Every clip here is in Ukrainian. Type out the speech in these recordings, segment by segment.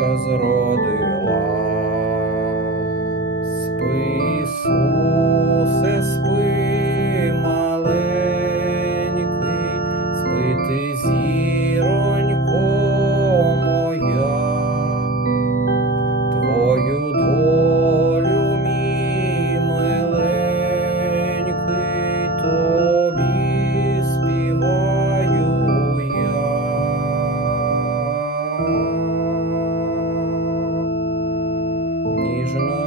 матінка зродила. ніжно.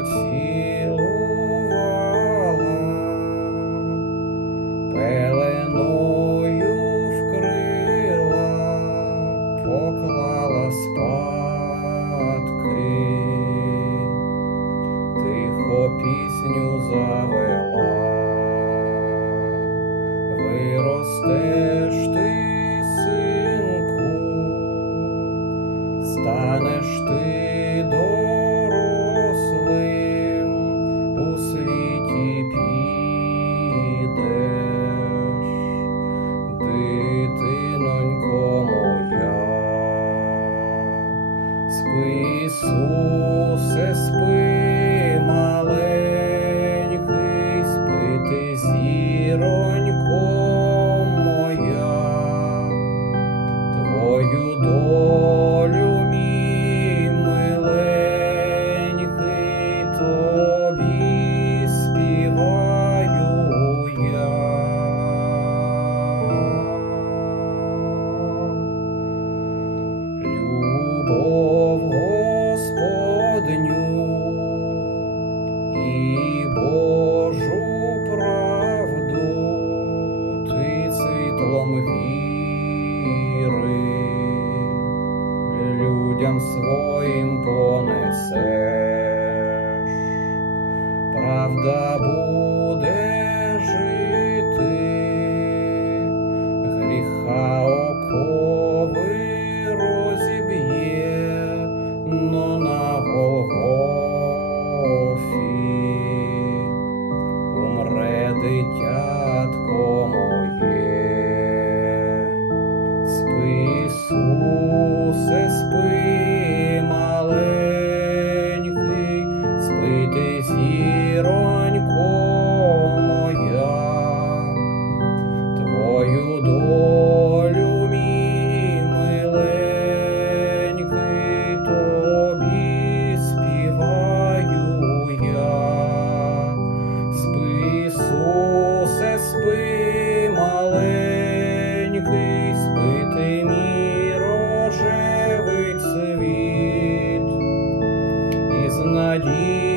Ісусе спи. дню і Божу правду ти світлом віри людям своїм понесеш. Правда надії.